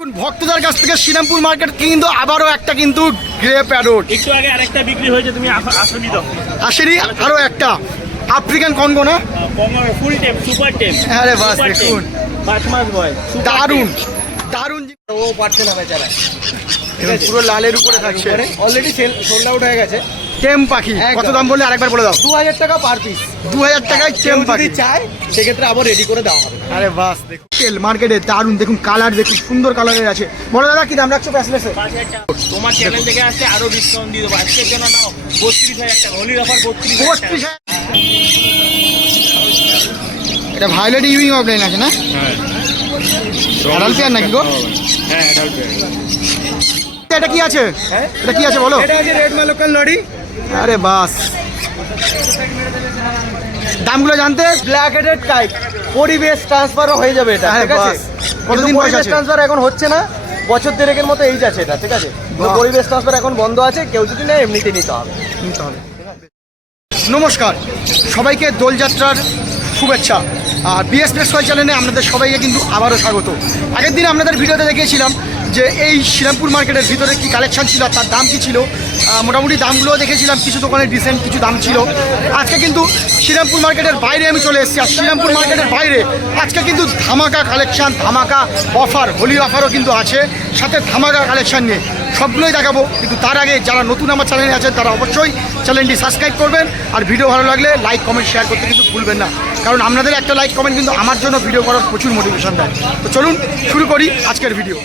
ভক্তদের কাছ থেকে শ্রীরামপুর মার্কেট কিন্তু আবারও একটা কিন্তু গ্রে প্যারোট একটু আগে আরেকটা বিক্রি হয়েছে তুমি আস- আসনি তো আসেনি আরও একটা। আফ্রিকান কোন কোন ফুল টেম সুপার আরে বাস, দেখুন। পাঁচ মাস বয় দারুণ। দারুণ ও পারছে না বেচারা পুরো লালের উপরে থাকছে। অলরেডি সেল সোল্ড আউট হয়ে গেছে। টেম পাখি কত। দাম বললে আরেকবার বলে দাও। দু হাজার টাকা পার পিস দু হাজার টাকায় টেম যদি পাখি। চায় সেক্ষেত্রে আবার রেডি করে দেওয়া হবে। আরে বাস দেখুন। তেল মার্কেটে দারুণ দেখুন কালার দেখুন সুন্দর কালারের আছে। বড় দাদা কি দাম রাখছো। তোমার চ্যানেল থেকে আসলে আরও ডিসকাউন্ট দিয়ে দেবো। আজকের জন্য নাও বত্রিশ হাজার টাকা। হোলির অফার বত্রিশ। বত্রিশ এটা ভায়োলেট ইউইং অফলাইন আছে না? আড়াল পেয়ার নাকি গো? হ্যাঁ pair। এটা কি আছে? হ্যাঁ? এটা কি আছে বলো? এটা হচ্ছে রেড মালোকাল লরি আরে বাস। দামগুলো জানতে? ব্ল্যাক হেডেড টাইপ পরিবেশ ট্রান্সফারও হয়ে যাবে এটা হ্যাঁ, ঠিক আছে? কতদিন পরিবেশ ট্রান্সফার এখন হচ্ছে না বছর দেড়েকের মতো এইজ আছে এটা ঠিক আছে? পরিবেশ ট্রান্সফার এখন বন্ধ আছে কেউ যদি নেয় এমনিতে নিতে হবে। নিতে হবে। নমস্কার। সবাইকে দোলযাত্রার শুভেচ্ছা। আর বিএস প্রেস চ্যানেলে আপনাদের সবাইকে কিন্তু আবারও স্বাগত। আগের দিন আপনাদের ভিডিওতে দেখিয়েছিলাম যে এই শ্রীরামপুর মার্কেটের ভিতরে কি কালেকশন ছিল তার দাম কি ছিল? মোটামুটি দামগুলো দেখেছিলাম, কিছু দোকানের ডিসেন্ট কিছু দাম ছিল। আজকে কিন্তু শ্রীরামপুর মার্কেটের বাইরে আমি চলে এসেছি, আর শ্রীরামপুর মার্কেটের বাইরে আজকে কিন্তু ধামাকা কালেকশন ধামাকা অফার হোলি অফারও কিন্তু আছে। সাথে ধামাকা কালেকশান নিয়ে সবগুলোই দেখাবো। কিন্তু তার আগে যারা নতুন আমার চ্যানেলে আছেন, তারা অবশ্যই চ্যানেলটি সাবস্ক্রাইব করবেন। আর ভিডিও ভালো লাগলে লাইক কমেন্ট শেয়ার করতে কিন্তু ভুলবেন না। কারণ আপনাদের একটা লাইক কমেন্ট কিন্তু আমার জন্য ভিডিও করার প্রচুর মোটিভেশন দেয়। তো চলুন শুরু করি আজকের ভিডিও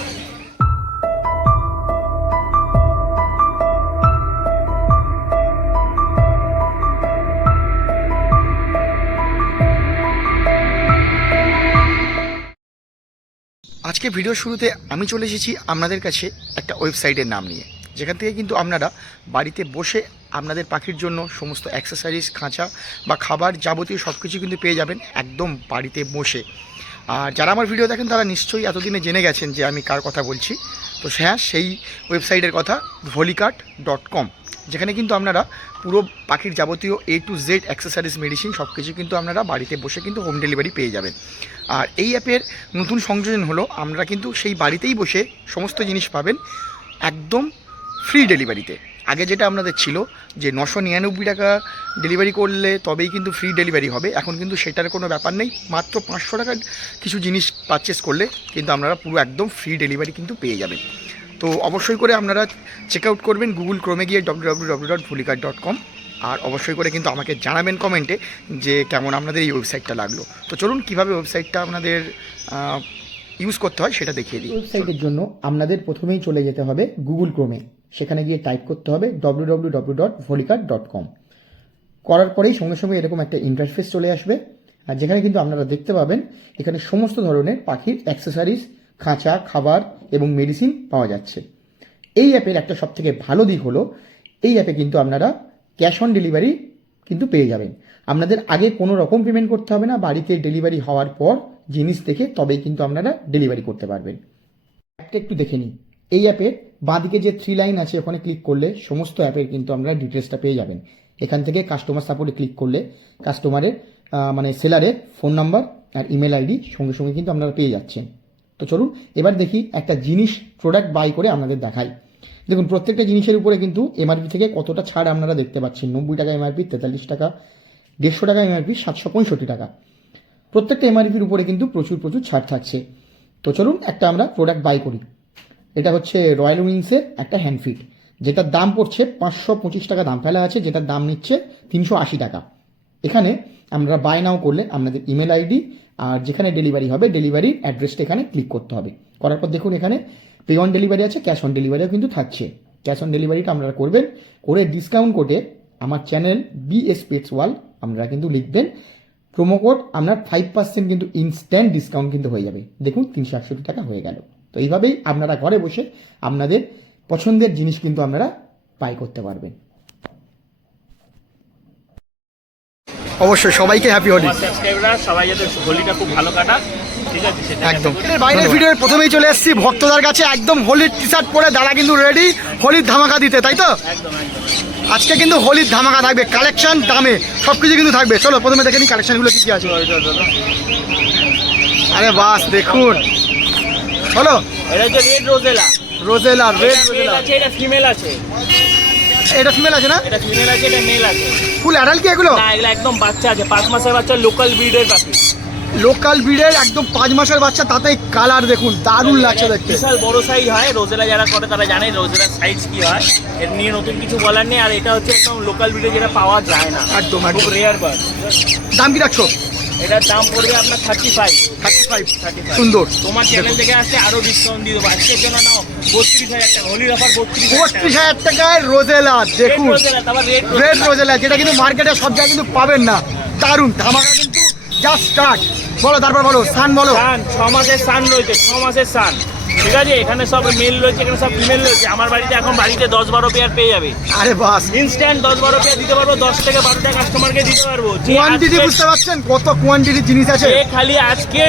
আজকে ভিডিও শুরুতে আমি চলে এসেছি আপনাদের কাছে একটা ওয়েবসাইটের নাম নিয়ে। যেখান থেকে কিন্তু আপনারা বাড়িতে বসে আপনাদের পাখির জন্য সমস্ত অ্যাক্সেসারিজ খাঁচা বা খাবার যাবতীয় সব কিছু কিন্তু পেয়ে যাবেন একদম বাড়িতে বসে। আর যারা আমার ভিডিও দেখেন, তারা নিশ্চয়ই এতদিনে জেনে গেছেন যে আমি কার কথা বলছি। তো হ্যাঁ সেই ওয়েবসাইটের কথা ভলিকার্ট ডট কম যেখানে কিন্তু আপনারা পুরো পাখির যাবতীয় A to Z accessories medicine সব কিছু কিন্তু আপনারা বাড়িতে বসে কিন্তু হোম ডেলিভারি পেয়ে যাবেন। আর এই অ্যাপের নতুন সংযোজন হলো, আমরা কিন্তু সেই বাড়িতেই বসে সমস্ত জিনিস পাবেন একদম ফ্রি ডেলিভারিতে আগে যেটা আপনাদের ছিল যে নশো নিরানব্বই টাকা ডেলিভারি করলে তবেই কিন্তু ফ্রি ডেলিভারি হবে। এখন কিন্তু সেটার কোনো ব্যাপার নেই, মাত্র পাঁচশো টাকার কিছু জিনিস পারচেস করলে কিন্তু আপনারা পুরো একদম ফ্রি ডেলিভারি কিন্তু পেয়ে যাবেন। তো অবশ্যই করে আপনারা চেক আউট করবেন গুগল ক্রোমে গিয়ে W W dot dot com আর অবশ্যই করে কিন্তু আমাকে জানাবেন কমেন্টে যে কেমন আপনাদের এই ওয়েবসাইটটা লাগল। তো চলুন কীভাবে ওয়েবসাইটটা আপনাদের ইউজ করতে হয় সেটা দেখিয়ে দিই। ওয়েবসাইটের জন্য আপনাদের প্রথমেই চলে যেতে হবে গুগল ক্রোমে সেখানে গিয়ে টাইপ করতে হবে W W W dot dot com করার পরেই সঙ্গে সঙ্গে এরকম একটা ইন্টারফেস চলে আসবে। আর যেখানে কিন্তু আপনারা দেখতে পাবেন এখানে সমস্ত ধরনের পাখির অ্যাক্সেসারিজ খাঁচা, খাবার এবং মেডিসিন পাওয়া যাচ্ছে। এই অ্যাপের একটা সবথেকে ভালো দিক হলো, এই অ্যাপে কিন্তু আপনারা ক্যাশ অন ডেলিভারি কিন্তু পেয়ে যাবেন। আপনাদের আগে কোনো রকম পেমেন্ট করতে হবে না, বাড়িতে ডেলিভারি হওয়ার পর জিনিস দেখে তবেই কিন্তু আপনারা ডেলিভারি করতে পারবেন। অ্যাপটা একটু দেখে নিই। এই অ্যাপের বাঁদিকে যে থ্রি লাইন আছে, ওখানে ক্লিক করলে সমস্ত অ্যাপের কিন্তু আপনারা ডিটেলসটা পেয়ে যাবেন। এখান থেকে কাস্টমার সাপোর্টে ক্লিক করলে কাস্টমারের মানে সেলারের ফোন নাম্বার আর ইমেল আইডি সঙ্গে সঙ্গে কিন্তু আপনারা পেয়ে যাচ্ছেন। তো চলুন, এবার দেখি একটা জিনিস প্রোডাক্ট বাই করে আপনাদের দেখাই। দেখুন, প্রত্যেকটা জিনিসের উপরে কিন্তু এমআরপি থেকে কতটা ছাড় আপনারা দেখতে পাচ্ছেন? নব্বই টাকা এমআরপি তেতাল্লিশ টাকা, দেড়শো টাকা এমআরপি সাতশো পঁয়ষট্টি টাকা। প্রত্যেকটা এমআরপির উপরে কিন্তু প্রচুর প্রচুর ছাড় থাকছে। তো চলুন, একটা আমরা প্রোডাক্ট বাই করি। এটা হচ্ছে রয়্যাল উইংসের একটা হ্যান্ডফিট যেটার দাম পড়ছে পাঁচশো পঁচিশ টাকা দাম। ফেলা আছে, যেটার দাম নিচ্ছে তিনশো আশি টাকা। এখানে আমরা বাই নাও করলে আপনাদের ইমেল আইডি আর যেখানে ডেলিভারি হবে ডেলিভারির অ্যাড্রেসটা এখানে ক্লিক করতে হবে। করার পর দেখুন এখানে পে অন ডেলিভারি আছে ক্যাশ অন ডেলিভারিও কিন্তু থাকছে। ক্যাশ অন ডেলিভারিটা আপনারা করবেন, করে ডিসকাউন্ট কোডে আমার চ্যানেল বিএস পেটস ওয়াল আপনারা কিন্তু লিখবেন। প্রোমো কোড আপনার ফাইভ পার্সেন্ট কিন্তু ইনস্ট্যান্ট ডিসকাউন্ট কিন্তু হয়ে যাবে। দেখুন তিনশো একষট্টি টাকা হয়ে গেল। তো এইভাবেই আপনারা ঘরে বসে আপনাদের পছন্দের জিনিস কিন্তু আপনারা বাই করতে পারবেন। অবশ্যই সবাইকে হ্যাপি হোলি আমার সাবস্ক্রাইবাররা সবাই যাতে হোলিটা খুব ভালো কাটা ঠিক আছে? সেটা একদম। বাইরের ভিডিওর প্রথমেই চলে এসেছি ভক্তদের কাছে একদম হোলির টি শার্ট পরে দাদা কিন্তু রেডি হোলির ধামাকা দিতে তাই তো? আজকে কিন্তু হোলির ধামাকা থাকবে কালেকশন দামে সব কিছু কিন্তু থাকবে। চলো প্রথমে দেখে নিই কালেকশনগুলো কি কি আছে। আরে বাস দেখুন। বলো এটা হচ্ছে red rosella rosella red rosella এটা ফিমেল আছে। এটা ফিমেল আছে না? এটা ফিমেল আছে এটা মেল আছে। ফুল অ্যাডাল্ট কি এগুলো? না এগুলো একদম বাচ্চা আছে পাঁচ মাসের বাচ্চা লোকাল ব্রিডের পাখি। লোকাল ব্রিডের একদম পাঁচ মাসের বাচ্চা তাতে কালার দেখুন দারুণ লাগছে দেখতে। বিশাল বড় সাইজ হয় রোজেলা যারা করে তারা জানে রোজেলার সাইজ কি হয়। এর নিয়ে নতুন কিছু বলার নেই আর এটা হচ্ছে একদম লোকাল ব্রিডে যেটা পাওয়া যায় না। একদম রেয়ার বার্ড দাম কি রাখছো? এটার দাম পড়বে আপনার thirty five thirty five thirty সুন্দর। তোমার চ্যানেল থেকে আসছে আরও ডিসকাউন্ট দিয়ে দেবো। আজকের জন্য নাও বত্রিশ হাজার টাকা। হোলির অফার বত্রিশ বত্রিশ হাজার টাকায় রোজেলা দেখুন। রেড রেড রোজেলা যেটা কিন্তু মার্কেটে সব জায়গায় কিন্তু পাবেন না। দারুণ ধামাকা কিন্তু। জাস্ট স্টার্ট বলো তারপর বলো সান বলো। সান ছ মাসের সান রয়েছে ছ মাসের সান ঠিক আছে এখানে সব মেল রয়েছে এখানে সব ফিমেল রয়েছে। আমার বাড়িতে এখন বাড়িতে দশ বারো পেয়ার পেয়ে যাবে। আরে বাস। ইনস্ট্যান্ট দশ বারো পেয়ার দিতে পারব দশ থেকে বারোটা কাস্টমারকে দিতে পারব। কোয়ান্টিটি বুঝতে পারছেন? কত কোয়ান্টিটি জিনিস আছে? যে খালি আজকে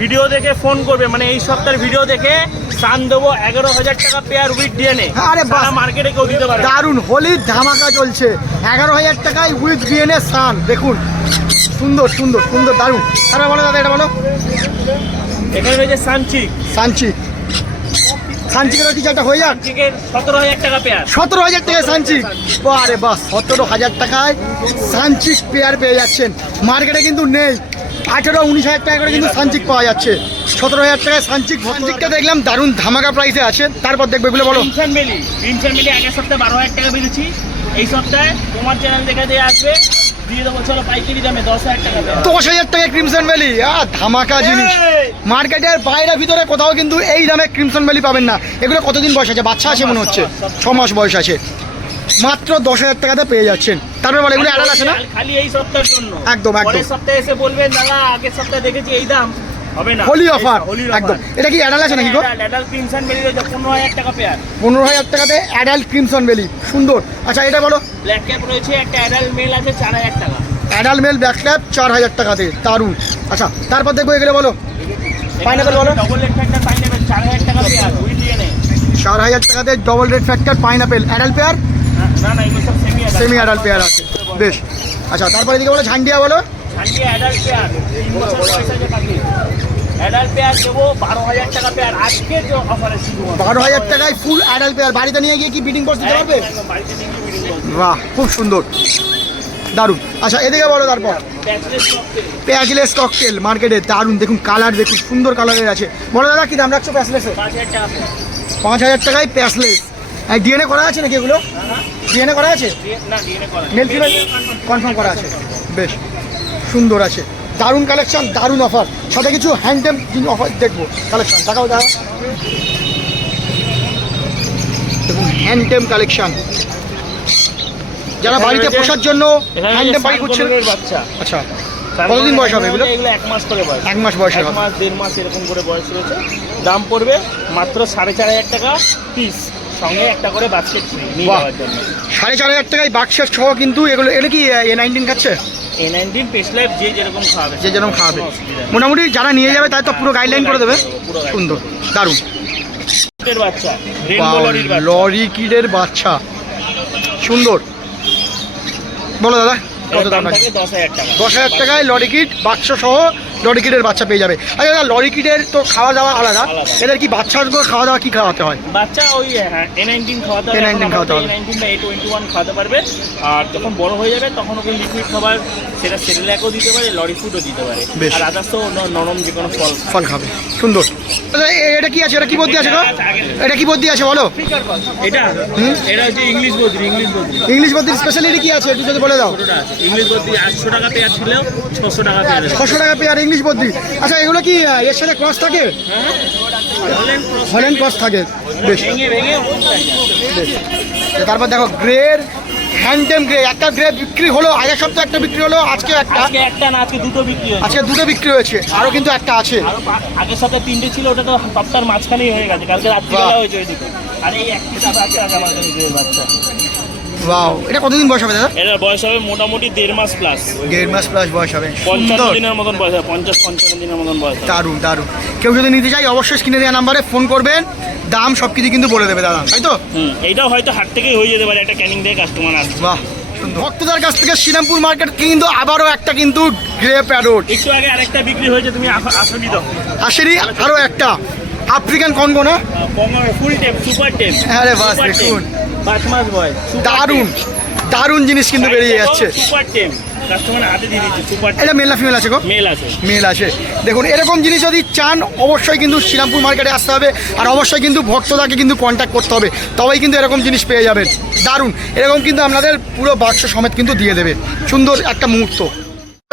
ভিডিও দেখে ফোন করবে মানে এই সপ্তাহের ভিডিও দেখে সান দেবো এগারো হাজার টাকা পেয়ার উইথ ডিএনএ আরে বাস। মার্কেটে কেউ দিতে পারবে। দারুণ হোলির ধামাকা চলছে। এগারো হাজার টাকায় উইথ বিএনএ সান দেখুন। সুন্দর সুন্দর সুন্দর দারুণ। তারপর বলো দাদা এটা বলো। এখানে রয়েছে সানচিক সানচিক সানচিকের কিছু একটা হয়ে যাক। সতেরো হাজার টাকা পেয়ার। সতেরো হাজার টাকায় সানচিক। আরে বাস সতেরো হাজার টাকায় সানচিক পেয়ার পেয়ে যাচ্ছেন। মার্কেটে কিন্তু নেই। আঠেরো উনিশ হাজার টাকা করে কিন্তু সানচিক পাওয়া যাচ্ছে। সতেরো হাজার টাকায় সানচিক। সানচিকটা দেখলাম দারুণ ধামাকা প্রাইসে আছে। তারপর দেখবে এগুলো বলো। আগের সপ্তাহে বারো হাজার টাকা বেঁধেছি এই সপ্তাহে তোমার চ্যানেল দেখে দিয়ে আসবে। দশ হাজার টাকা ক্রিমসন ভ্যালি ধামাকা জিনিস। মার্কেটের বাইরে ভিতরে কোথাও কিন্তু এই দামে ক্রিমসন ভ্যালি পাবেন না। এগুলো কতদিন বয়স আছে? বাচ্চা আছে মনে হচ্ছে। ছ মাস বয়স আছে। মাত্র দশ হাজার টাকাতে পেয়ে যাচ্ছেন। তারপরে বলে এগুলো অ্যাডাল আছে না? খালি এই সপ্তাহের জন্য। একদম, একদম। সপ্তাহে এসে বলবেন দাদা আগের সপ্তাহে দেখেছি এই দাম। হবে না। হোলি অফার একদম। এটা কি অ্যাডাল আছে নাকি গো? অ্যাডাল্ট ক্রিমসন রয়েছে টাকা পেয়ার টাকাতে অ্যাডাল্ট ক্রিমসন ভ্যালি সুন্দর। আচ্ছা এটা বলো। ব্ল্যাক ক্যাপ রয়েছে একটা অ্যাডাল্ট মেল আছে চার হাজার টাকা। অ্যাডাল্ট মেল ব্যাক ক্যাপ চার হাজার টাকাতে দারুণ। আচ্ছা তারপর দেখব এগুলো বলো। বলো। ডবল ফ্যাক্টর পাইনাপেল টাকা পেয়ার ডিএনএ হাজার টাকাতে double red factor pineapple adult pair না না এগুলো সব সেমি সেমি অ্যাডাল্ট পেয়ার আছে বেশ। আচ্ছা তারপরে এদিকে বলো ঝান্ডিয়া বলো। ঝান্ডি অ্যাডাল্ট পেয়ার তিন বছর বয়স আছে পাখি অ্যাডাল্ট পেয়ার দেবো বারো হাজার টাকা পেয়ার আজকে যে অফারে শুরু বারো হাজার টাকায় ফুল অ্যাডাল্ট পেয়ার বাড়িতে নিয়ে গিয়ে কি বিডিং করতে দিতে পারবে বাড়িতে নিয়ে গিয়ে বিক্রি বাহ খুব সুন্দর। দারুণ। আচ্ছা এদিকে বলো তারপর। ককটেল মার্কেটে দারুণ দেখুন কালার দেখুন সুন্দর কালারের আছে। বলো দাদা কি দাম রাখছো পাঁচ হাজার টাকায় প্যাসলেস ডিএনএ করা আছে নাকি এগুলো? ডিএনএ করা আছে? মেল কনফার্ম করা আছে। বেশ সুন্দর আছে। দারুণ কালেকশন দারুণ অফার সাথে কিছু হ্যান্ডটেম অফার দেখব কালেকশন দেখাও দাদা দেখুন হ্যান্ডটেম কালেকশন যারা বাড়িতে পোষার জন্য বাড়ি করছেন বাচ্চা। আচ্ছা। কতদিন বয়স হবে এগুলো? এগুলো এক মাস করে বয়স। এক মাস বয়সে এক মাস দেড় মাস এরকম করে বয়স রয়েছে। দাম পড়বে মাত্র সাড়ে চার হাজার টাকা পিস সঙ্গে একটা করে বাস্কেট ফ্রি নিয়ে যাওয়ার জন্য। সাড়ে চার হাজার টাকায় বাক্সের সহ কিন্তু এগুলো এটা কি এ নাইনটিন খাচ্ছে? যে যেরকম খাওয়াবে যে যেরকম। মোটামুটি যারা নিয়ে যাবে তাই তো পুরো গাইডলাইন করে দেবে? সুন্দর। দারুণ। বাচ্চা লরি কিডের বাচ্চা। সুন্দর। বলো দাদা কত দাম দশ হাজার টাকায় লরি কিট বাক্স সহ লরি কিডের বাচ্চা পেয়ে যাবে। আচ্ছা দাদা লরি কিডের তো খাওয়া দাওয়া আলাদা। এদের কি বাচ্চাগুলো খাওয়া দাওয়া কি খাওয়াতে হয়? বাচ্চা ওই হ্যাঁ এ নাইনটিন খাওয়াতে হবে। A19 খাওয়াতে হবে। এ নাইনটিন বা এ টোয়েন্টি ওয়ান খাওয়াতে পারবে। আর যখন বড় হয়ে যাবে তখন ওকে লিকুইড খাবার সেটা সেরেলাকও দিতে পারে লরি ফুডও দিতে পারে। আর আদার্স তো নরম যে কোনো ফল ফল খাবে। সুন্দর। আচ্ছা, এ- এটা কি আছে? এটা কি আছে গো? এটা কি বুদ্ধি আছে বলো? এটা? এটা হচ্ছে ইংলিশ বদ্রি ইংলিশ বদ্রি ইংলিশ স্পেশালিটি কি আছে? একটু যদি বলে দাও। ইংলিশ বদ্রি আটশো টাকা পেয়ার ছিল ছশো টাকা পেয়ার ছশো টাকা পেয়ার ইংলিশ বুদ্ধি। আচ্ছা এগুলো কি এর সাথে ক্রস থাকে? হলেন ক্রস থাকে। বেশ। তারপর দেখো গ্রের হ্যান্ডটেম গ্রে একটা গ্রে বিক্রি হলো আগের সপ্তাহে একটা বিক্রি হলো আজকে একটা। আজকে একটা না আজকে দুটো বিক্রি হয়েছে। আজকে দুটো বিক্রি হয়েছে আরও কিন্তু একটা আছে। আরও পা- আগের সপ্তাহে তিনটে ছিল ওটা তো সপ্তাহের মাঝখানেই হয়ে গেছে। কালকে রাত্রিবেলা বাহ। হয়েছে ওইদিকে আর এই একটা আছে আমাদের বাচ্চা বাও এটা কতদিন বয়স হবে দাদা? এটার বয়স হবে মোটামুটি দেড় মাস প্লাস দেড় মাস প্লাস বয়স হবে। সুন্দর। দিনের মতন বয়স হবে পঞ্চাশ পঞ্চান্ন দিনের মতন বয়স। দারুণ দারুণ। কেউ যদি নিতে চাই অবশ্যই স্ক্রিনে দেওয়া নাম্বারে ফোন করবেন দাম সব কিছু কিন্তু বলে দেবে দাদা তাই তো? এইটাও হয়তো হাট থেকেই হয়ে যেতে পারে একটা ক্যানিং দিয়ে কাস্টমার আসছে বাহ ভক্তদের কাছ থেকে শ্রীরামপুর মার্কেট কিন্তু আবারও একটা কিন্তু গ্রে প্যারোট একটু আগে আরেকটা বিক্রি হয়েছে তুমি আস- আসনি তো? আসেনি আরও একটা। আফ্রিকান কনগো না ফুল টেপ সুপার টেপ আরে বাস দেখুন পাঁচ মাস বয় দারুণ দারুণ জিনিস কিন্তু বেরিয়ে যাচ্ছে। সুপার টেপ এটা মেল না ফিমেল আছে গো? মেল আছে। মেল আছে। দেখুন এরকম জিনিস যদি চান অবশ্যই কিন্তু শ্রীরামপুর মার্কেটে আসতে হবে আর অবশ্যই কিন্তু ভক্তদাকে কিন্তু কন্ট্যাক্ট করতে হবে তবেই কিন্তু এরকম জিনিস পেয়ে যাবেন। দারুণ এরকম কিন্তু আপনাদের পুরো বাক্স সমেত কিন্তু দিয়ে দেবে। সুন্দর একটা মুহূর্ত।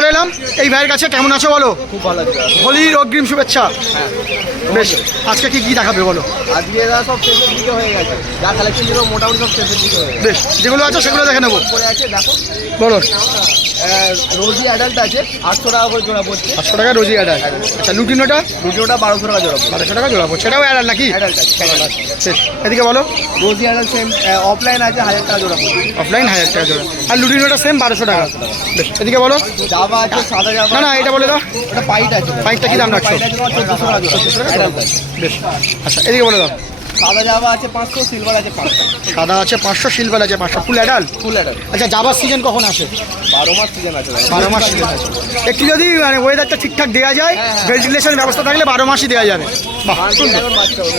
চলে এলাম। এই ভাইয়ের কাছে কেমন আছো বলো? খুব ভালো আছে হোলির অগ্রিম শুভেচ্ছা। বেশ আজকে কি কি দেখাবে বলো? আজকে সব শেষের দিকে হয়ে গেছে। যা কালেকশন ছিল মোটামুটি সব শেষের দিকে হয়ে গেছে। বেশ যেগুলো আছে সেগুলো দেখে নেব। পরে আছে দেখো। বলো। রোজি অ্যাডাল্ট আছে আটশো টাকা করে জোড়া পড়ছে। পাঁচশো টাকা রোজি অ্যাডাল আচ্ছা লুটিনোটা দুটোটা বারোশো টাকা জোড়া বারোশো টাকা জোড়া পড়ছে। সেটাও অ্যাডাল নাকি? অ্যাডাল্ট আছে এদিকে বলো। রোজি অ্যাডাল্ট সেম অফলাইন আছে হাজার টাকা জোড়া পড়ছে। অফলাইন হাজার টাকা জোড়া। আর লুটিনোটা সেম বারোশো টাকা। বেশ এদিকে বলো। জাবা আছে সাদা জামা না না এটা বলে দাও। ওটা পাইট আছে। পাইটটা কি দাম রাখছো? বেশ। আচ্ছা এদিকে বলে দাও। সাদা জাবা আছে পাঁচশো সিলভার আছে পাঁচশো। সাদা আছে পাঁচশো সিলভার আছে পাঁচশো। ফুল অ্যাডাল ফুল অ্যাডাল্ট আচ্ছা যাবার সিজন কখন আসে? বারো মাস সিজন আছে বারো মাস সিজন আছে। একটু যদি মানে ওয়েদারটা ঠিকঠাক দেওয়া যায় ভেন্টিলেশন ব্যবস্থা থাকলে বারো মাসই দেওয়া যাবে।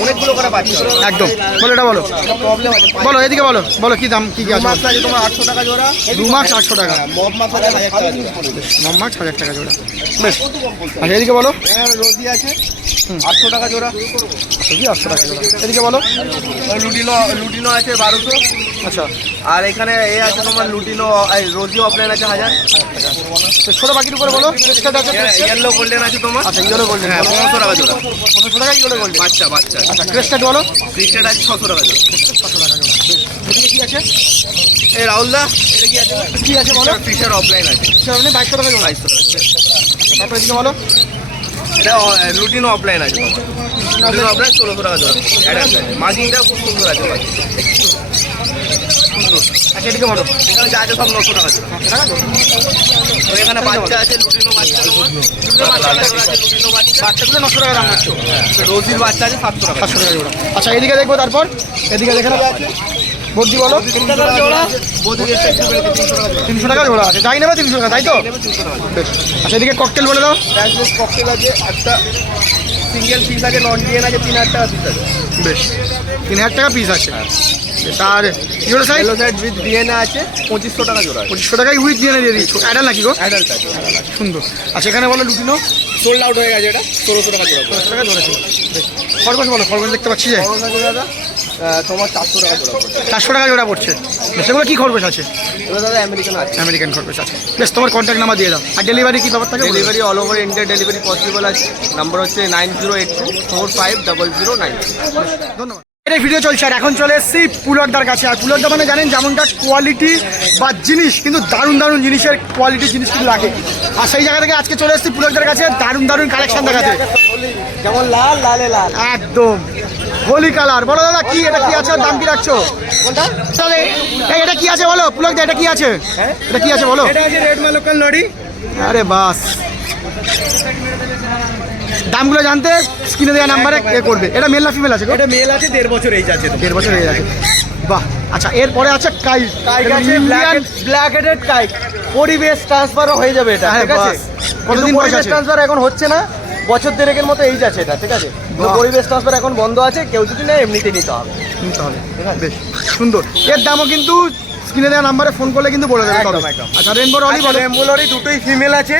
অনেকগুলো করে বাচ্চা একদম। বলো এটা বলো। প্রবলেম আছে। বলো এদিকে বলো। বলো কি দাম কি কি আছে? মাছ তোমার আটশো টাকা জোড়া। দু মাস আটশো টাকা। মব মাছ হাজার টাকা জোড়া। মাছ হাজার টাকা জোড়া। বেশ। আচ্ছা এদিকে বলো। হ্যাঁ রোজি আছে। আটশো টাকা জোড়া। কি আটশো টাকা জোড়া? এদিকে বলো। লুটিনো লুটিনো আছে বারোশো। আচ্ছা। আর এখানে এ আছে তোমার লুটিনো এই রোজি অফলাইন আছে হাজার। তো ছোটো পাখির উপরে বলো। আছে ইয়েলো গোল্ডেন আছে তোমার। আচ্ছা ইয়েলো গোল্ডেন হ্যাঁ পনেরোশো টাকা জোড়া। পনেরোশো টাকা ইয়েলো গোল্ডেন বাচ্চা বাচ্চা। আচ্ছা ক্রেস্টার বলো। ক্রিস্টেড আছে ছশো টাকা জোড়া। ছশো টাকা জোড়া। এদিকে কি আছে? এই রাহুলদা এটা কি আছে? কি আছে বলো? ফিশার অফলাইন আছে। সেখানে বাইশশো টাকা জোড়া। বাইশশো টাকা তারপরে এদিকে বলো। এটা লুটিনো অফলাইন আছে লুটিনো অফলাইন ষোলোশো টাকা জোড়া মার্কিংটা খুব সুন্দর আছে আচ্ছা এদিকে বলো। এখানে যা আছে সব নশো টাকা জোড়া। এখানে বাচ্চা আছে লুটিনো বাচ্চা লুটিনো বাচ্চা আছে লুটিনো বাচ্চা বাচ্চাগুলো নশো টাকা দাম রাখছো রোজির বাচ্চা আছে সাতশো টাকা সাতশো টাকা জোড়া। আচ্ছা এদিকে দেখব তারপর। এদিকে দেখে নেব বদ্যি বলো। তিনশো টাকা জোড়া বদিকে তিনশো তিনশো টাকা জোড়া আছে। যাই নেবে তিনশো টাকা তাই তো? আচ্ছা এদিকে ককটেল বলে দাও। ককটেল আছে একটা সিঙ্গেল পিস আছে নন ডিএন আছে তিন হাজার টাকা পিস আছে। বেশ। তিন হাজার টাকা পিস আছে। আর ইউরো সাইজ এলো সাইড উইথ ডিএনএ আছে পঁচিশশো টাকা জোড়া পঁচিশশো টাকায় উইথ দিয়ে দিয়ে দিচ্ছ? অ্যাডাল নাকি গো? অ্যাডাল্ট আছে সুন্দর। আচ্ছা এখানে বলো লুটিনো সোল্ড আউট হয়ে গেছে এটা ষোলোশো টাকা জোড়া দশ টাকা জোড়া খরগোশ বলো খরগোশ দেখতে পাচ্ছি যে? দাদা তোমার চারশো টাকা জোড়া পড়ছে। চারশো টাকা জোড়া পড়ছে। সেগুলো কী খরগোশ আছে? দাদা আমেরিকান আছে। আমেরিকান খরগোশ আছে। বেশ তোমার কন্ট্যাক্ট নাম্বার দিয়ে দাও। আর ডেলিভারি কী ব্যাপার থাকে delivery all over India delivery possible আছে। নাম্বার হচ্ছে nine zero eight two four five double zero nine ধন্যবাদ। এটাই ভিডিও চলছে আর এখন চলে এসেছি পুলকদার কাছে। আর পুলকদা মানে জানেন যেমনটা কোয়ালিটি বা জিনিস কিন্তু দারুণ দারুণ জিনিসের কোয়ালিটি জিনিস কিন্তু লাগে। আর সেই জায়গা থেকে আজকে চলে এসেছি পুলকদার কাছে দারুণ দারুণ কালেকশন দেখাতে। যেমন লাল লালে লাল। একদম। হোলি কালার বলো দাদা কি এটা কি আছে? দাম কি রাখছো? তাহলে এটা কি আছে বলো? পুলকদা এটা কি আছে? হ্যাঁ? এটা কি আছে বলো? এটা আছে রেড মালোকাল আরে বাস। দামগুলো জানতে স্ক্রিনে দেওয়া নাম্বারে এ করবে। এটা মেল না ফিমেল আছে এটা মেল আছে দেড় বছর এই আছে দেড় বছর এই গেছে বাহ আচ্ছা এরপরে আছে কাই কাইক আছে ব্ল্যাক হেডেড কাইক। পরিবেশ ট্রান্সফারও হয়ে যাবে এটা হ্যাঁ, ঠিক আছে? কতদিন বয়স আছে? ট্রান্সফার এখন হচ্ছে না বছর দেড়েকের মতো এইজ আছে এটা ঠিক আছে? পরিবেশ ট্রান্সফার এখন বন্ধ আছে কেউ যদি নেয় এমনিতে নিতে হবে। নিতে হবে। বেশ সুন্দর। এর দামও কিন্তু স্ক্রিনে দেওয়া নাম্বারে ফোন করলে কিন্তু বলে দেবে। আচ্ছা রেনবোর অলি বলো। দুটোই ফিমেল আছে।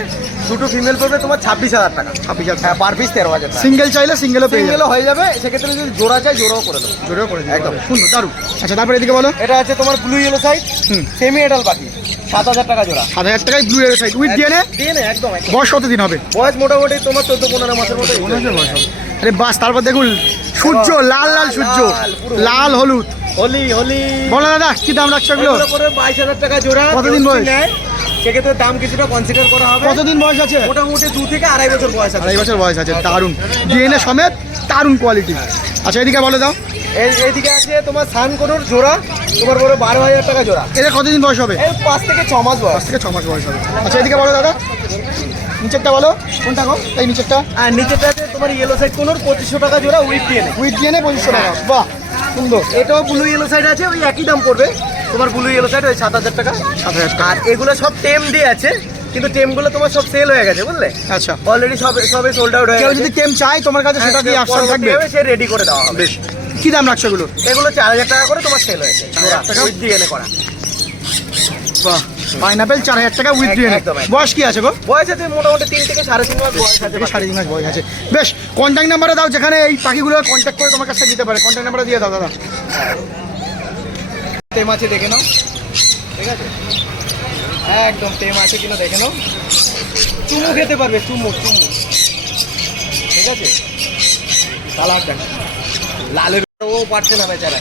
দুটো ফিমেল পড়বে তোমার ছাব্বিশ হাজার টাকা। ছাব্বিশ হাজার হ্যাঁ পার পিস তেরো হাজার সিঙ্গেল চাইলে সিঙ্গেলও পেয়ে সিঙ্গেলও হয়ে যাবে সেক্ষেত্রে যদি জোড়া চাই জোড়াও করে দেবো। জোরেও করে দিবে। একদম। সুন্দর দারুণ। আচ্ছা তারপরে এদিকে বলো। এটা আছে তোমার blue yellow size hmm. Semi adult পাখি সাত হাজার টাকা জোড়া। সাত হাজার টাকায় ব্লু এর সাইড উইথ ডিএনএ নে একদম। বয়স কত দিন হবে? বয়স মোটামুটি তোমার চোদ্দ পনেরো মাসের মতো বয়স হবে। আরে বাস তারপর দেখুন সূর্য লাল লাল সূর্য। লাল, হলুদ। হোলি হোলি। বলো দাদা কি দাম রাখছো এগুলো? বাইশ হাজার টাকা জোড়া। কতদিন বয়স? সেক্ষেত্রে দাম কিছুটা কনসিডার করা হবে। কতদিন বয়স আছে? মোটামুটি দু থেকে আড়াই বছর বয়স আছে। আড়াই বছর বয়স আছে দারুণ। ডিএনএ সমেত দারুণ কোয়ালিটি আচ্ছা এদিকে বলে দাও। এই- এইদিকে আছে তোমার সান কোনোর জোড়া তোমার বড় বারো হাজার টাকা জোড়া। এটা কতদিন বয়স হবে? পাঁচ থেকে ছ মাস পাঁচ বয়স থেকে ছ মাস বয়স হবে। আচ্ছা এদিকে বলো দাদা। নিচেরটা বলো। কোনটা গো? এই নিচেরটা। আর নিচেটা আছে তোমার ইয়েলো সাইড কোনোর পঁচিশশো টাকা জোড়া উইথ দিয়ে উইথ ডিএনএ পঁচিশশো টাকা। বাহ সুন্দর। এটাও ব্লু ইয়েলো সাইড আছে ওই একই দাম পড়বে। তোমার ব্লু ইয়েলো সাইড ওই সাত হাজার টাকা? সাত হাজার আর এগুলো সব টেম দিয়ে আছে কিন্তু টেমগুলো তোমার সব সেল হয়ে গেছে বুঝলে? আচ্ছা। অলরেডি সব সবে সোল্ড আউট হয়ে গেছে। যদি টেম চাই তোমার কাছে সেটা কি অপশন থাকবে। সে রেডি করে দেওয়া হবে। বেশ। কি দাম রাখছো এগুলো? এগুলো চার হাজার টাকা করে তোমার সেল হয়েছে? উইথ ডিএনএ করা। বাহ পাইনাপেল চার হাজার টাকা উইথ ডিএনএ। বয়স কি আছে গো? বয়স আছে মোটামুটি তিন থেকে সাড়ে তিন মাস বয়স আছে সাড়ে তিন মাস বয়স আছে। বেশ কন্ট্যাক্ট নাম্বারে দাও যেখানে এই পাখিগুলো কন্ট্যাক্ট করে তোমার কাছে দিতে পারে। কন্ট্যাক্ট নাম্বারে দিয়ে দাও দাদা। টেম আছে দেখে নাও। ঠিক আছে? একদম তেম আছে কিনা দেখে নাও। চুমু খেতে পারবে চুমু চুমু। ঠিক আছে? কালার দেখ লালের ও পারছে না বেচারা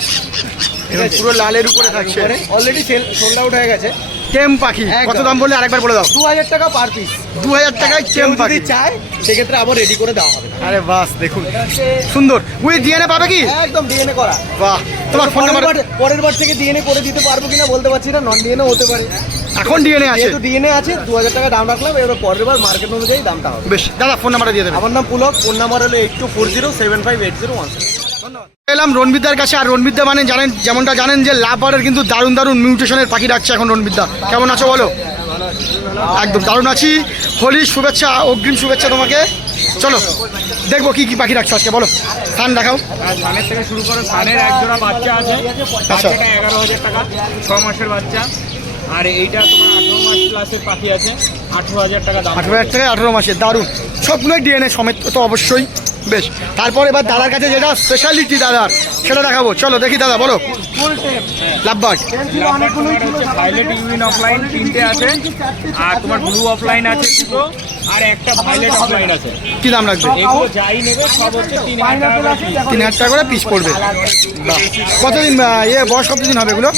পুরো লালের উপরে থাকছে। অলরেডি সেল সোল্ড আউট হয়ে গেছে। টেম পাখি। কত দাম বললে আরেকবার বলে দাও? দু হাজার টাকা পার পিস দু হাজার টাকায় টেম পাখি। চায় সেক্ষেত্রে আবার রেডি করে দেওয়া হবে। আরে বাস দেখুন। সুন্দর। উইথ ডিএনএ পাবে কি? একদম ডিএনএ করা। বাহ তোমার ফোন পরের নাম্বার বার পরের বার থেকে ডিএনএ করে দিতে পারব কিনা বলতে পারছি না নন ডিএনএ হতে পারে। এখন ডিএনএ আছে? যেহেতু ডিএনএ আছে দু হাজার টাকা দাম রাখলাম এবার পরের বার মার্কেট অনুযায়ী দামটা হবে। বেশ দাদা ফোন নাম্বারটা দিয়ে দেবে। আমার নাম পুলক ফোন নাম্বার হলো eight two four zero seven five eight zero one এলাম রণবিদ্যার কাছে আর রণবিদ্যা মানে জানেন যেমনটা জানেন যে লাভারের কিন্তু দারুণ দারুণ মিউটেশনের পাখি রাখছে এখন রণবিদ্যা। কেমন আছো বলো? একদম দারুণ আছি। হোলির শুভেচ্ছা অগ্রিম শুভেচ্ছা তোমাকে। চলো দেখব কি কি পাখি রাখছো আজকে বলো। স্থান দেখাও। থেকে শুরু করে ধানের এক জোড়া বাচ্চা আছে। আচ্ছা। এগারো হাজার টাকা ছ মাসের বাচ্চা। আর এইটা তোমার আঠেরো মাস প্লাসের পাখি আছে। আঠেরো হাজার টাকা দাম আঠেরো হাজার টাকা আঠেরো মাসে দারুণ। সবগুলোই ডিএনএ সমেত তো অবশ্যই। বেশ তারপর এবার দাদার কাছে যেটা স্পেশালিটি দাদার সেটা দেখাবো। চলো দেখি দাদা বলো। লাভবার্ড লাভবার্ড তোমার ভাইলেট ইউইন অফলাইন তিনটে আছে আর তোমার ব্লু অফলাইন আছে দুটো আর একটা ভাইলেট অফলাইন আছে। কি দাম রাখবে? এগুলো যাই নেবে সব হচ্ছে তিন হাজার টাকা করে পিস পড়বে। কতদিন ইয়ে বয়স কতদিন হবে এগুলো?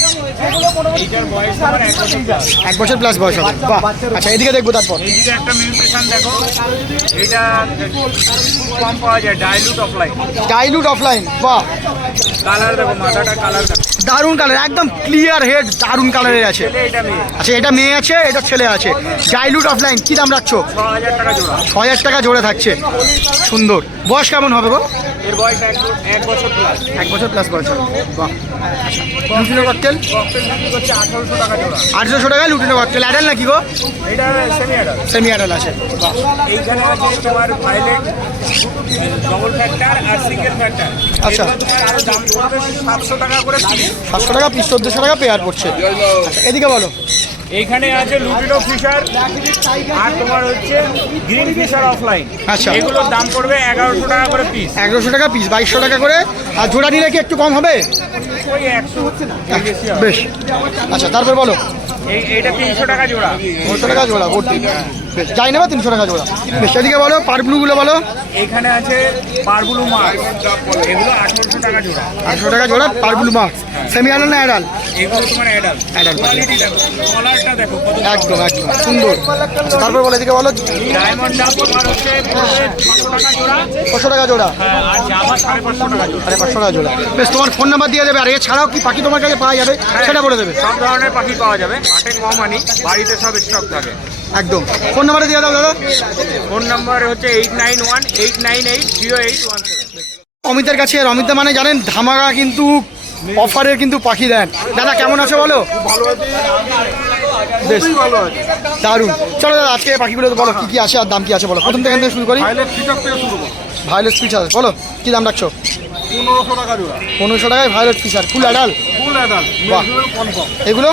এক বছর প্লাস বয়স হবে। বাহ। আচ্ছা এদিকে দেখব তারপর। এইদিকে একটা মিউটেশন দেখো এটা কম পাওয়া যায় ডাইলুট অফলাইন ডাইলুট অফলাইন বাহ। কালার দেখো মাথাটা কালার দেখো। দারুণ কালার একদম ক্লিয়ার হেড দারুণ কালারের আছে। আচ্ছা এটা মেয়ে আছে এটা ছেলে আছে। ডাইলুট অফলাইন কি দাম রাখছো? ছ হাজার টাকা জোড়া থাকছে। সুন্দর। বয়স কেমন হবে গো? এর বয়স এক বছর প্লাস এক বছর প্লাস বয়স বাহ। লুটিনো ককটেল ককটেল বিক্রি করছে আঠারোশো টাকা জোড়া। লুটিনো ককটেল অ্যাডাল নাকি গো? এটা সেমি অ্যাডাল সেমি অ্যাডাল আছে। বাহ। এইখানে আছে তোমার ভাইলেট ডবল ফ্যাক্টর আর সিঙ্গেল ফ্যাক্টর আচ্ছা। তোমার আরও দাম পড়বে সাতশো টাকা করে পিস সাতশো টাকা পিস চোদ্দোশো টাকা পেয়ার পড়ছে। আচ্ছা এদিকে বলো। এইখানে আছে লুটিনো ফিশার আর তোমার হচ্ছে গ্রিন ফিশার অফলাইন আচ্ছা। এগুলোর দাম পড়বে এগারোশো টাকা করে পিস এগারোশো টাকা পিস বাইশশো টাকা করে। আর জোড়া নিলে কি একটু কম হবে? ওই একশো বেশি হবে। বেশ। আচ্ছা তারপর বলো। এই এইটা তিনশো টাকা জোড়া। তিনশো টাকা জোড়া ভর্তি। বেশ যাই নেবা তিনশো টাকা জোড়া। বেশ এদিকে বলো পারব্লুগুলো বলো। এখানে আছে পারবুলু মাছ এগুলো আঠারোশো টাকা জোড়া। আটশো টাকা জোড়া পারব্লু মার্কস সেমি অ্যাডাল না অ্যাডাল? এগুলো তোমার অ্যাডাল। দেখো কলারটা দেখো একদম একদম সুন্দর। তারপর বলো এদিকে বলো। ডায়মন্ড ডাব তোমার হচ্ছে ছশো টাকা জোড়া। হ্যাঁ, সাড়ে পাঁচশো টাকা জোড়া। বেশ তোমার ফোন নাম্বার দিয়ে দেবে আর এছাড়াও কি পাখি তোমার কাছে পাওয়া যাবে? সেটা বলে দেবে। সব ধরনের পাখি পাওয়া যাবে। হাটে কম আনি বাড়িতে সব স্টক থাকে। একদম। ফোন নাম্বারে দিয়ে দাও দাদা। ফোন নাম্বার হচ্ছে eight nine one eight nine eight zero eight one অমিতের কাছে আর অমিতা মানে জানেন ধামাকা কিন্তু অফারের কিন্তু পাখি দেন। দাদা কেমন আছো বলো? বেশ। দারুণ। চলো দাদা আজকে পাখিগুলো তো বলো কী কী আছে আর দাম কি আছে বলো। প্রথম থেকে শুরু করি। ভায়োলেট ফিচার বলো কী দাম রাখছো? পনেরোশো টাকা জোড়া। পনেরোশো টাকায় violet Fischer full adult full adult বাহ। কনফার্ম এগুলো?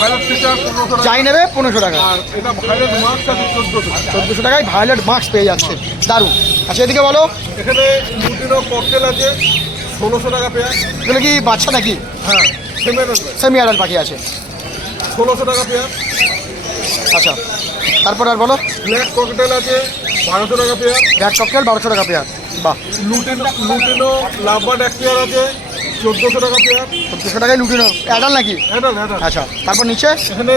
ভাইলেট ফিচার পনেরোশো যাই নেবে পনেরোশো টাকা। আর এটা ভাইলেট মার্কস আছে চোদ্দোশো চোদ্দোশো টাকায় ভায়োলেট মার্কস পেয়ে যাচ্ছে। দারুণ। আচ্ছা এদিকে বলো। এখানে লুটিনো ককটেল আছে ষোলোশো টাকা পেয়ার এগুলো কি বাচ্চা নাকি? হ্যাঁ সেমের সেমি অ্যাডাল পাখি আছে। ষোলোশো টাকা পেয়ার আচ্ছা তারপর আর বলো। ব্ল্যাক ককটেল আছে বারোশো টাকা পেয়ার ব্যাগ ককটেল বারোশো টাকা পেয়ার বাহ। লুটিনো লুটিনো লাভবার্ড এক পেয়ার আছে চোদ্দোশো টাকা পেয়ার চোদ্দোশো টাকায় লুটিনো। অ্যাডাল নাকি? অ্যাডাল অ্যাডাল আচ্ছা তারপর নিচে? এখানে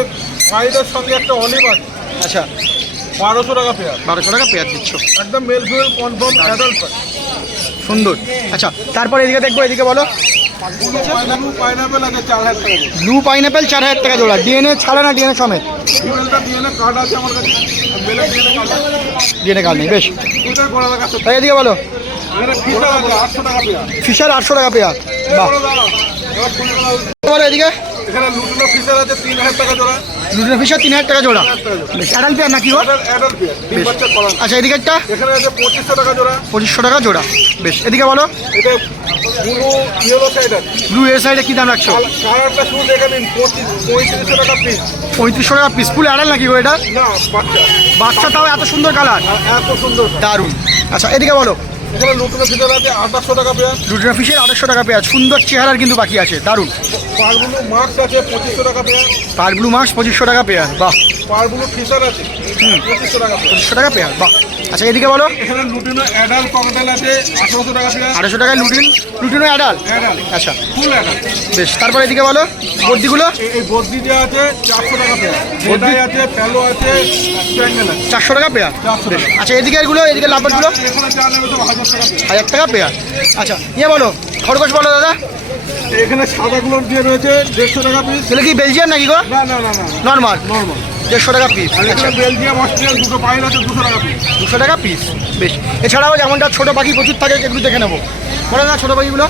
ফাইডের সঙ্গে একটা অলিভ আছে। আচ্ছা। বারোশো টাকা পেয়ার বারোশো টাকা পেয়ার দিচ্ছ। একদম মেল ফিমেল কনফার্ম অ্যাডাল্ট সুন্দর। আচ্ছা তারপর এদিকে দেখব এদিকে বলো। ব্লু পাইনাপেল চার হাজার টাকা জোড়া। ডিএনএ ছাড়া না ডিএনএ সমেত? ডিএনএ কার্ড নেই, বেশ। তাই এদিকে বলো। ফিশার আটশো টাকা পেয়ার। এদিকে? এখানে লুটিনো ফিচার আছে তিন হাজার টাকা জোড়া। লুটিনো ফিশার তিন হাজার টাকা জোড়া? বেশ অ্যাডাল্ট পেয়ার নাকি আচ্ছা এদিকেরটা এখানে আছে পঁচিশশো টাকা জোড়া। পঁচিশশো টাকা জোড়া। বেশ এদিকে বলো। এটা পুরো ইয়েলো সাইড ব্লু এর সাইডে কী দাম রাখছো? কালারটা শুধু দেখে নিন পঁচিশ পঁয়ত্রিশশো টাকা পিস পঁয়ত্রিশশো টাকা পিস ফুল অ্যাডাল্ট নাকি গো এটা? না বাচ্চা। বাচ্চা তাও এত সুন্দর কালার এত সুন্দর। দারুণ। আচ্ছা এদিকে বলো। এখানে লুটিনো আছে আঠাশশো টাকা পেয়ার লুটিনো ফিশের আড়াইশো টাকা পেঁয়াজ। সুন্দর চেহারার কিন্তু বাকি আছে দারুণ। পারগুলো মাস্ক আছে পঁচিশশো টাকা পেয়ার পারবুলু মাছ পঁচিশশো টাকা পেঁয়াজ বাহ। পারগুলো ফিচার আছে পঁচিশশো টাকা পঁচিশশো টাকা পেঁয়াজ বাহ। আচ্ছা এদিকে বলো। এখানে লুটিনো অ্যাডাল ককটেল আছে আঠারোশো টাকা পেয়ার আড়াইশো টাকায় লুটিন লুটিনো অ্যাডাল অ্যাডাল আচ্ছা। ফুল অ্যাডাল বেশ তারপরে এদিকে বলো বদ্যিগুলো এই বদ্রি যে আছে চারশো টাকা পেয়ার বোদাই আছে প্যালো আছে চারশো টাকা পেঁয়াজ? আচ্ছা এদিকে এগুলো এদিকে লাভবারগুলো এখানে যা নেবে তো হাজার টাকা পেয়ার। আচ্ছা ইয়ে বলো খরগোশ বলো দাদা। এখানে সাদাগুলো দিয়ে রয়েছে দেড়শো টাকা পিস এগুলো কি বেলজিয়াম নাকি গো? না না না না নর্মাল। নর্মাল। দেড়শো টাকা পিস এখানে বেলজিয়াম অস্ট্রেলিয়ান দুটো পাইল আছে দুশো টাকা পিস দুশো টাকা পিস বেশ। এছাড়াও যেমনটা ছোটো পাখি প্রচুর থাকে একটু দেখে নেব। বলো না ছোটো পাখিগুলো।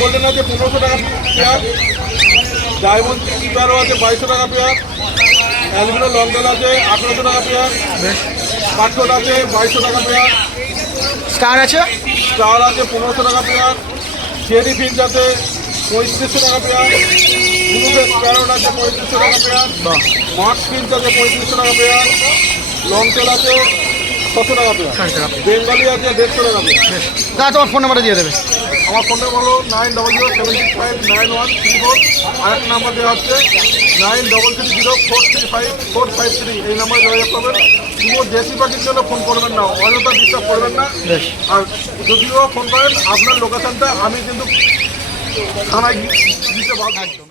গোল্ডেন আছে পনেরোশো টাকা পেয়ার। ডায়মন্ড পেয়ারও আছে বাইশশো টাকা পেয়ার। অ্যালবিনো আছে আঠেরোশো টাকা পেয়ার। বেশ। কাঠোট আছে বাইশশো টাকা পেয়ার। স্টার আছে? স্টার আছে পনেরোশো টাকা পেয়ার। চেরি ফিঞ্চ আছে পঁয়ত্রিশশো টাকা পেয়ার। ব্লুফেস প্যারট আছে পঁয়ত্রিশশো টাকা পেয়ার। বাহ। মার্ক ফিঞ্চ আছে পঁয়ত্রিশশো টাকা পেয়ার। লংটেল আছে ছশো টাকা পেয়ার ষাট টাকা piece। বেঙ্গালি আছে দেড়শো টাকা দাদা তোমার ফোন নাম্বারটা দিয়ে দেবে। আমার ফোন নাম্বার হলো nine double zero seven six five nine one three four আরেকটা নাম্বার দেওয়া হচ্ছে nine double three zero four three five four five three এই নাম্বারে যোগাযোগ করবেন। পুরো দেশি পাখির জন্য ফোন করবেন না। অযথা ডিস্টার্ব করবেন না। আর যদিও ফোন করেন আপনার লোকেশনটা আমি কিন্তু থানায় দিতে পারব